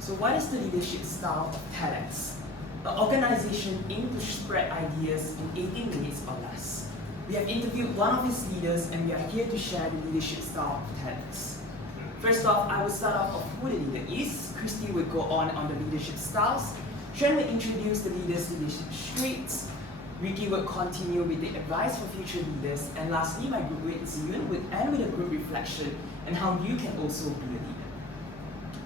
So what is the leadership style of TEDx? An organization aimed to spread ideas in 18 minutes or less. We have interviewed one of its leaders and we are here to share the leadership style of TEDx. First off, I will start off of who the leader is. Christy will go on the leadership styles. Xuan will introduce the leaders' leadership traits. Yuki will continue with the advice for future leaders. And lastly, my groupmate Zi Yun will end with a group reflection and how you can also be a leader.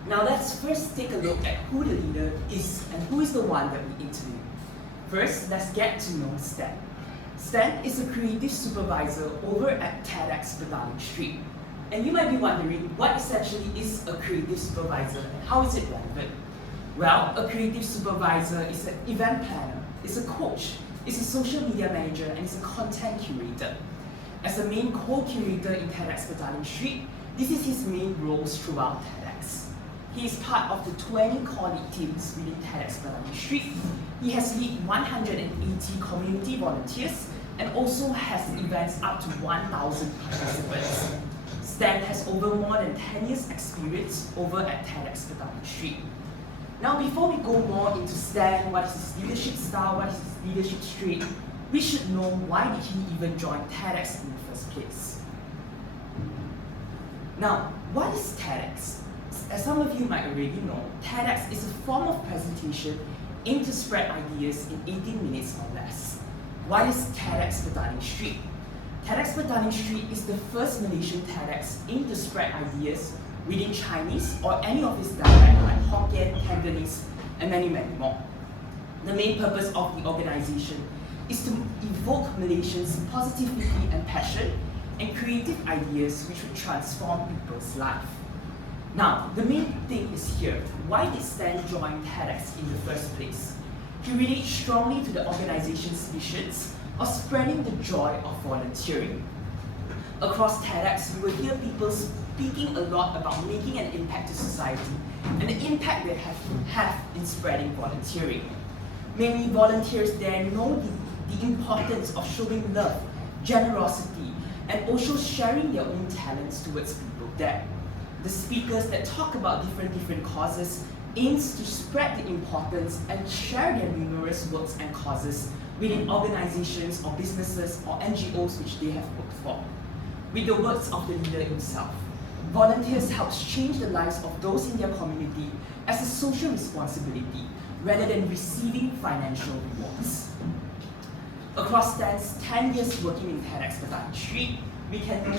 Now let's first take a look at who the leader is and who is the one that we interview. First, let's get to know Sten. Sten is a creative supervisor over at TedXPetalingStreet. And you might be wondering, what essentially is a creative supervisor and how is it relevant? Well, a creative supervisor is an event planner, is a coach, is a social media manager, and is a content curator. As a main co-curator in TedXPetalingStreet, this is his main roles throughout TEDx. He is part of the 20 colleague teams within TedXPetalingStreet. He has led 180 community volunteers and also has events up to 1,000 participants. Sten has over more than 10 years experience over at TedXPetalingStreet. Now before we go more into Sten, what is his leadership style, what is his leadership trait, we should know why did he even join TEDx in the first place. Now, what is TEDx? As some of you might already know, TEDx is a form of presentation aimed to spread ideas in 18 minutes or less. What is TedXPetalingStreet? TedXPetalingStreet is the first Malaysian TEDx aimed to spread ideas within Chinese or any of its dialects like Hokkien, Cantonese, and many more. The main purpose of the organization is to evoke Malaysians' positivity and passion and creative ideas which would transform people's life. Now, the main thing is here, why did Sten join TEDx in the first place? He relates strongly to the organization's missions of spreading the joy of volunteering. Across TEDx, we will hear people speaking a lot about making an impact to society and the impact they have in spreading volunteering. Many volunteers there know the importance of showing love, generosity, and also sharing their own talents towards people there. The speakers that talk about different causes aims to spread the importance and share their numerous works and causes within organizations or businesses or NGOs which they have worked for. With the words of the leader himself, volunteers helps change the lives of those in their community as a social responsibility rather than receiving financial rewards. Across Stan's 10 years working in TedXPetalingStreet, we can know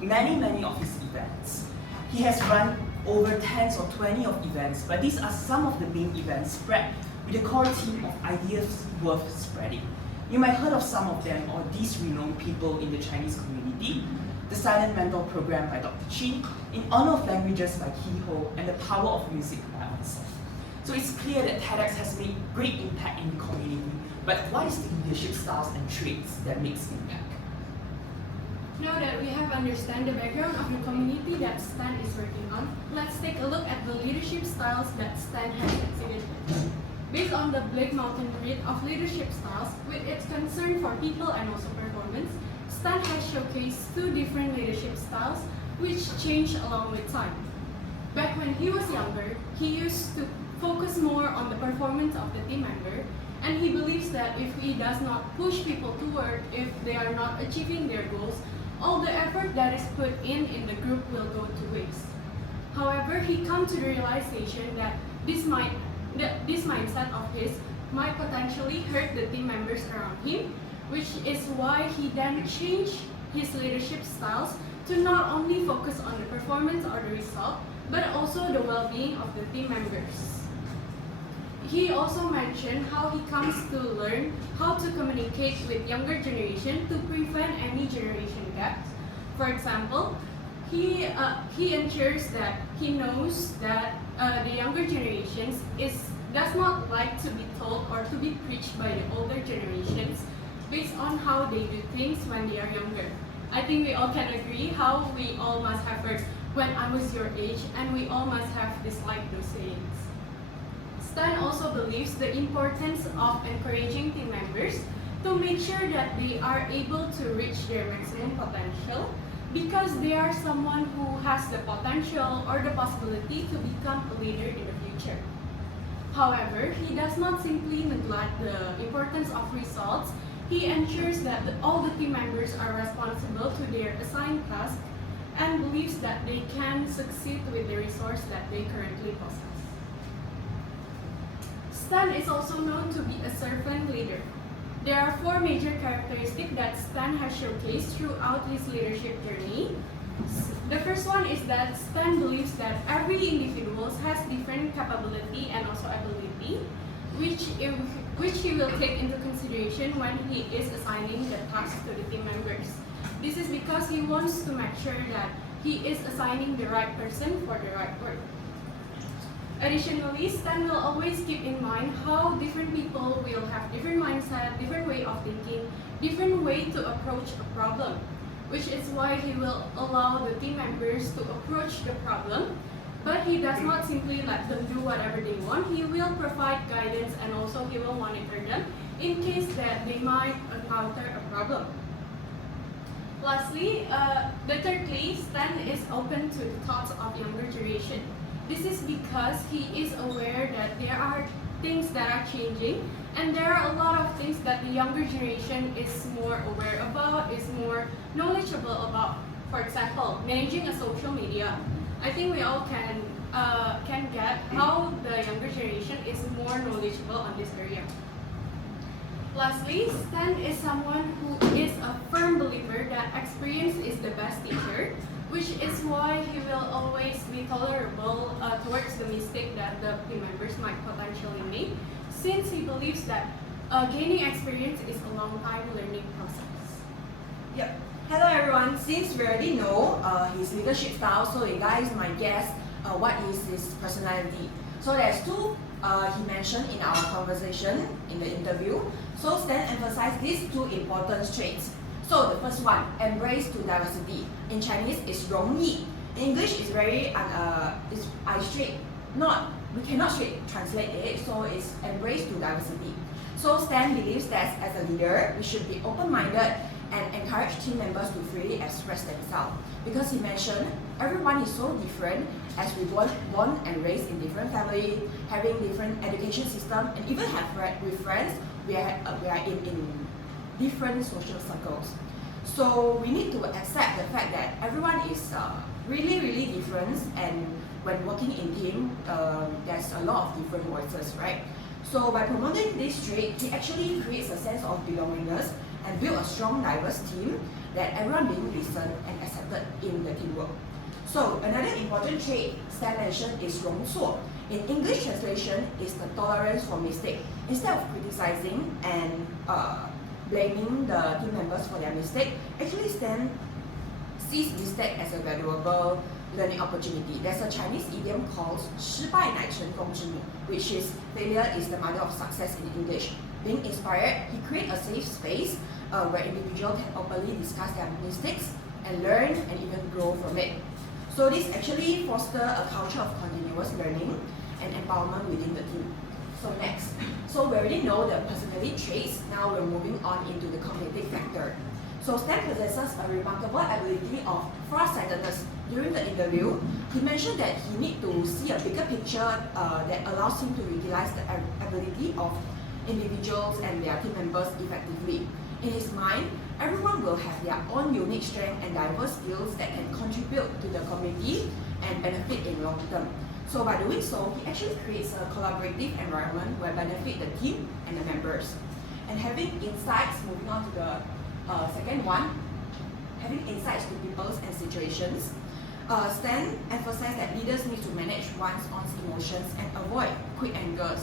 many of his events. He has run over 10 or 20 of events, but these are some of the main events spread with a core team of ideas worth spreading. You might have heard of some of them or these renowned people in the Chinese community, the Silent Mentor Program by Dr. Chin, In Honor of Languages by Ho, and The Power of Music by myself. So it's clear that TEDx has made great impact in the community, but what is the leadership styles and traits that makes impact? Now that we have understand the background of the community that Sten is working on, let's take a look at the leadership styles that Sten has exhibited. Based on the Black Mountain Grid of leadership styles, with its concern for people and also performance, Sten has showcased 2 different leadership styles which change along with time. Back when he was younger, he used to focus more on the performance of the team member, and he believes that if he does not push people to work if they are not achieving their goals, all the effort that is put in the group will go to waste. However, he comes to the realization that this mindset of his might potentially hurt the team members around him, which is why he then changed his leadership styles to not only focus on the performance or the result, but also the well-being of the team members. He also mentioned how he comes to learn how to communicate with younger generation to prevent any generation gaps. For example, he ensures that he knows that the younger generations does not like to be told or to be preached by the older generations based on how they do things when they are younger. I think we all can agree how we all must have heard when I was your age, and we all must have disliked those sayings. Sten also believes the importance of encouraging team members to make sure that they are able to reach their maximum potential because they are someone who has the potential or the possibility to become a leader in the future. However, he does not simply neglect the importance of results. He ensures that all the team members are responsible to their assigned task and believes that they can succeed with the resource that they currently possess. Sten is also known to be a servant leader. There are 4 major characteristics that Sten has showcased throughout his leadership journey. The first one is that Sten believes that every individual has different capability and also ability, which he will take into consideration when he is assigning the task to the team members. This is because he wants to make sure that he is assigning the right person for the right work. Additionally, Sten will always keep in mind how different people will have different mindset, different way of thinking, different way to approach a problem, which is why he will allow the team members to approach the problem, but he does not simply let them do whatever they want. He will provide guidance and also he will monitor them in case that they might encounter a problem. Lastly, thirdly, Sten is open to the thoughts of younger generation. This is because he is aware that there are things that are changing and there are a lot of things that the younger generation is more aware about, is more knowledgeable about. For example, managing a social media. I think we all can get how the younger generation is more knowledgeable on this area. Lastly, Sten is someone who is a firm believer that experience is the best teacher, which is why he will always be tolerable towards the mistake that the team members might potentially make, since he believes that gaining experience is a long time learning process. Yep. Hello everyone. Since we already know his leadership style, so you guys might guess what is his personality. So there's 2 he mentioned in our conversation in the interview. So Sten emphasized these 2 important traits. So the first one, embrace to diversity. In Chinese, it's 容易. In English, it's very we cannot straight translate it. So it's embrace to diversity. So Sten believes that as a leader, we should be open-minded and encourage team members to freely express themselves. Because he mentioned everyone is so different, as we born and raised in different family, having different education system, and even with friends, we are in different social circles. So we need to accept the fact that everyone is really, really different, and when working in team, there's a lot of different voices, right? So by promoting this trait, he actually creates a sense of belongingness and build a strong, diverse team that everyone being listened and accepted in the teamwork. So another important trait Sten mentioned is 容错. In English translation, is the tolerance for mistake. Instead of criticizing and blaming the team members for their mistake, actually Sten sees mistake as a valuable learning opportunity. There's a Chinese idiom called 失败乃成功之母, which is failure is the mother of success in English. Being inspired, he creates a safe space where individuals can openly discuss their mistakes and learn and even grow from it. So this actually fosters a culture of continuous learning and empowerment within the team. So next, so we already know the personality traits, now we're moving on into the cognitive factor. So Sten possesses a remarkable ability of farsightedness. During the interview, he mentioned that he needs to see a bigger picture that allows him to utilize the ability of individuals and their team members effectively. In his mind, everyone will have their own unique strength and diverse skills that can contribute to the community and benefit in long term. So by doing so, he actually creates a collaborative environment where benefit the team and the members. And having insights, moving on to the second one, having insights to people and situations. Sten emphasized that leaders need to manage one's own emotions and avoid quick angers.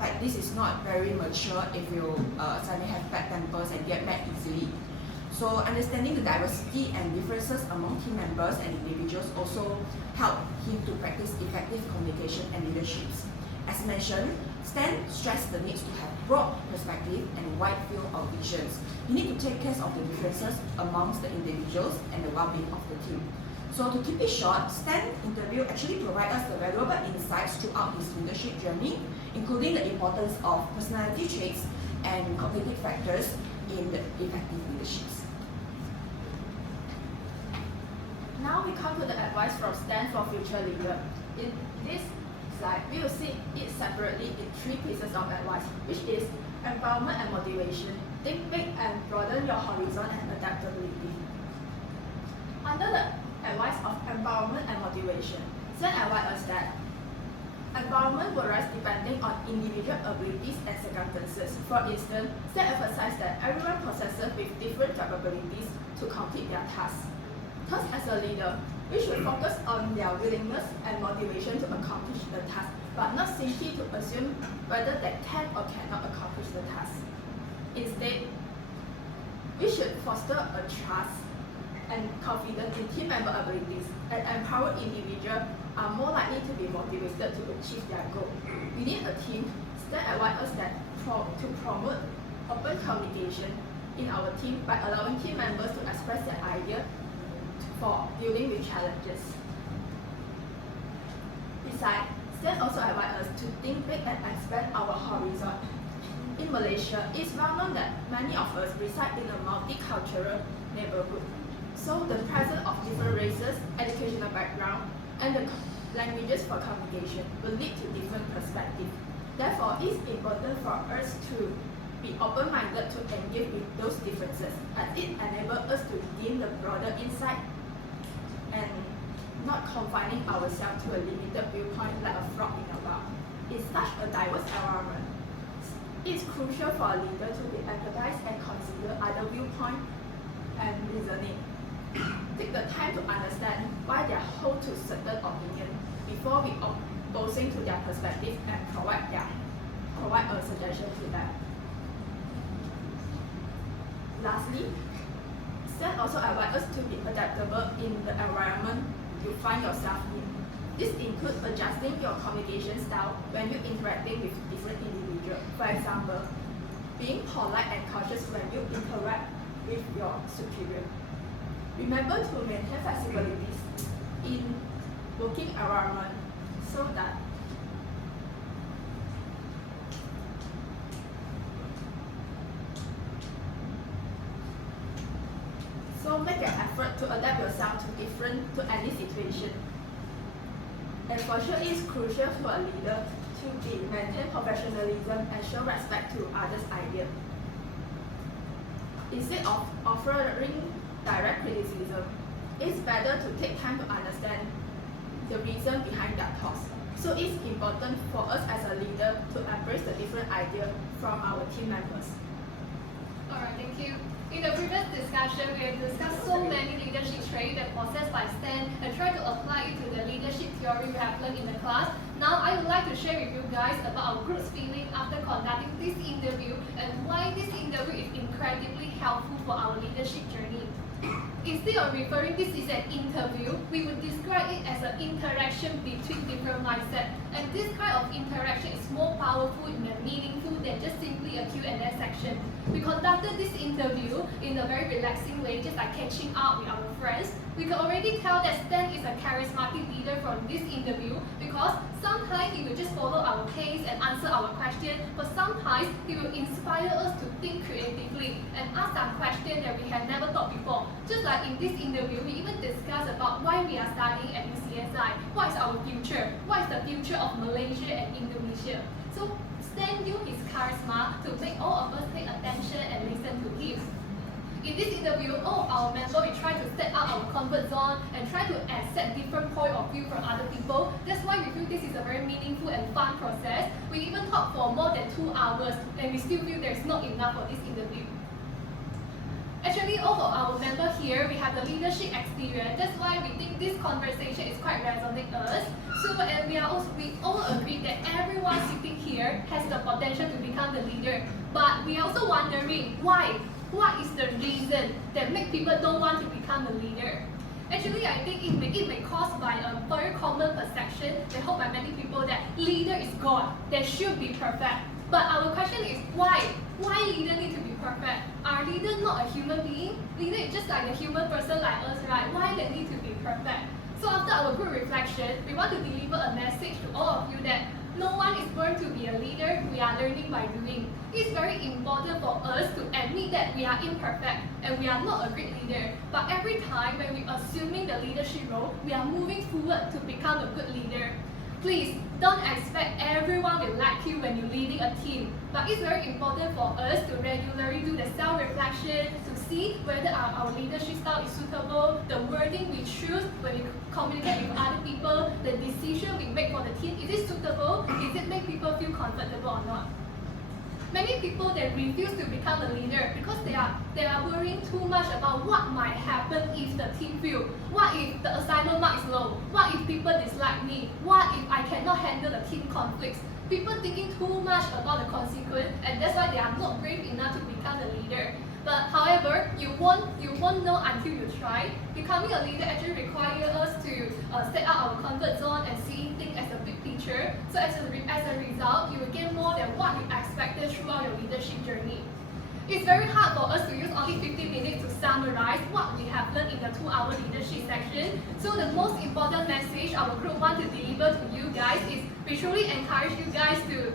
Like this is not very mature if you suddenly have bad tempers and get mad easily. So understanding the diversity and differences among team members and individuals also help him to practice effective communication and leadership. As mentioned, Sten stressed the need to have broad perspective and wide field of visions. You need to take care of the differences amongst the individuals and the well-being of the team. So to keep it short, Sten's interview actually provides us the valuable insights throughout his leadership journey, including the importance of personality traits and cognitive factors in the effective leadership. Now we come to the advice from Sten for future leader. In this slide, we will see it separately in 3 pieces of advice, which is empowerment and motivation, think big and broaden your horizon and adaptability. Under the advice of empowerment and motivation, Sten advised us that empowerment will rise depending on individual abilities and circumstances. For instance, Sten emphasized that everyone possesses with different capabilities to complete their tasks. Thus, as a leader, we should focus on their willingness and motivation to accomplish the task, but not simply to assume whether they can or cannot accomplish the task. Instead, we should foster a trust and confidence in team member abilities. An empowered individual are more likely to be motivated to achieve their goal. Within a team, Sten advised us that to promote open communication in our team by allowing team members to express their idea for dealing with challenges. Besides, Sten also advised us to think big and expand our horizon. In Malaysia, it's well known that many of us reside in a multicultural neighborhood. So the presence of different races, educational background, and the languages for communication will lead to different perspectives. Therefore, it's important for us to be open-minded to engage with those differences, as it enables us to gain the broader insight and not confining ourselves to a limited viewpoint like a frog in a well. In such a diverse environment, it's crucial for a leader to be empathized and consider other viewpoints and reasoning. Take the time to understand why they hold to certain opinion before we opposing to their perspective and provide a suggestion to them. Lastly, Sten also advised us to be adaptable in the environment you find yourself in. This includes adjusting your communication style when you're interacting with different individuals. For example, being polite and cautious when you interact with your superior. Remember to maintain flexibilities in working environment so that make an effort to adapt yourself to any situation. And for sure, it's crucial to a leader to maintain professionalism and show respect to others' ideas. Instead of offering direct criticism, it's better to take time to understand the reason behind their thoughts. So it's important for us as a leader to embrace the different ideas from our team members. Alright, thank you. In the previous discussion, we have discussed so many leadership traits that possessed by Sten and tried to apply it to the leadership theory we have learned in the class. Now, I would like to share with you guys about our group's feeling after conducting this interview and why this interview is incredibly helpful for our leadership journey. Instead of referring this is an interview, we would describe it as an interaction between different mindsets. And this kind of interaction is more powerful and meaningful than just simply a Q&A section. We conducted this interview in a very relaxing way, just like catching up with our friends. We could already tell that Sten is a charismatic leader from this interview because sometimes he will just follow our case and answer our question, but sometimes he will inspire us to think creatively and ask some questions that we have never thought before. Just like in this interview, we even discussed about why we are studying at UCSI, what is our future, what is the future of Malaysia and Indonesia. So Sten used his charisma to make all of us pay attention and listen to him. In this interview, all of our members, we try to step out our comfort zone and try to accept different point of view from other people. That's why we feel this is a very meaningful and fun process. We even talked for more than 2 hours and we still feel there's not enough for this interview. Actually, all of our members here, we have the leadership experience. That's why we think this conversation is quite resonant us. So, and we all agree that everyone sitting here has the potential to become the leader. But we are also wondering why. What is the reason that make people don't want to become a leader? Actually, I think it may caused by a very common perception that held by many people that leader is God, they should be perfect. But our question is why? Why leader need to be perfect? Are leader not a human being? Leader is just like a human person like us, right? Why they need to be perfect? So after our group reflection, we want to deliver a message to all of you that No one is born to be a leader, we are learning by doing. It's very important for us to admit that we are imperfect and we are not a great leader. But every time when we are assuming the leadership role, we are moving forward to become a good leader. Please, don't expect everyone will like you when you're leading a team. But it's very important for us to regularly do the self-reflection to see whether our leadership style is suitable, the wording we choose when we communicate with other people, the decision we make for the team, is it suitable? Is it make people feel comfortable or not? Many people, they refuse to become a leader because they are worrying too much about what might happen if the team fails. What if the assignment mark is low? What if people dislike me? What if I cannot handle the team conflicts? People thinking too much about the consequence, and that's why they are not brave enough to become a leader. But however, you won't know until you try. Becoming a leader actually requires us to step out our comfort zone and seeing things as a big picture. So as a result, you will get more than what you expected throughout your leadership journey. It's very hard for us to use only 15 minutes to summarize what we have learned in the 2-hour leadership section. So the most important message our group wants to deliver to you guys is we truly encourage you guys to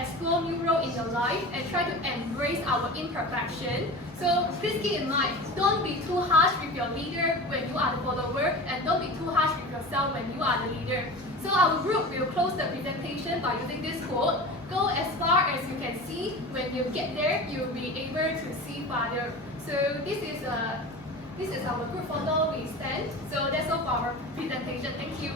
explore new roles in your life and try to embrace our imperfection. So please keep in mind, don't be too harsh with your leader when you are the follower, and don't be too harsh with yourself when you are the leader. So our group will close the presentation by using this quote: go as far as you can see. When you get there, you'll be able to see farther. So this is our group photo with Sten. So that's all for our presentation. Thank you.